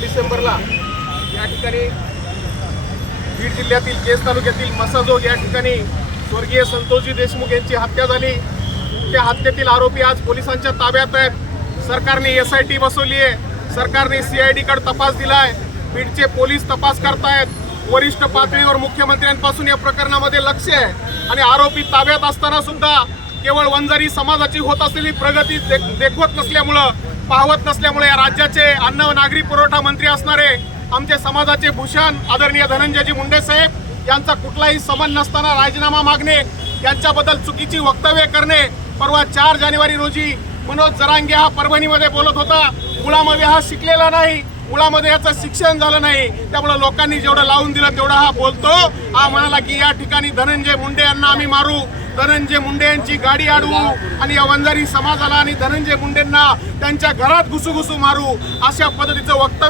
डिसेंबरला या ठिकाणी बीड जिल्ह्यातील केस तालुक्यातील मसाजोग या ठिकाणी स्वर्गीय संतोषजी देशमुख यांची हत्या झाली. त्या हत्येतील आरोपी आज पोलिसांच्या ताब्यात आहेत. सरकारने एस आय टी बसवली आहे. सरकारने सी आयकडे तपास दिलाय. बीडचे पोलीस तपास करतायत. वरिष्ठ पातळीवर मुख्यमंत्र्यांपासून या प्रकरणामध्ये लक्ष आहे. आणि आरोपी ताब्यात असताना सुद्धा केवळ वंजारी समाजाची होत असलेली प्रगती देख- देखवत नसल्यामुळं पावत नसल्यामुळे या राज्याचे अन्न व नागरी पुरवठा मंत्री असणारे आमचे समाजाचे भूषण आदरणीय धनंजयजी मुंडे साहेब यांचा कुठलाही समन नसताना राजीनामा मागणे यांच्याबद्दल चुकीची वक्तव्य करणे परवा चार जानेवारी रोजी मनोज जरांगे हा परभणीमध्ये बोलत होता. मुळामध्ये हा शिकलेला नाही. मुळामध्ये याचं शिक्षण झालं नाही. त्यामुळे लोकांनी जेवढं लावून दिलं तेवढं हा बोलतो. हा म्हणाला की या ठिकाणी धनंजय मुंडे यांना आम्ही मारू. धनंजय मुंडे यांची गाडी अडवू आणि या वंजारी समाजाला आणि धनंजय मुंडेंना त्यांच्या घरात घुसूघुसू मारू अशा पद्धतीचं वक्तव्य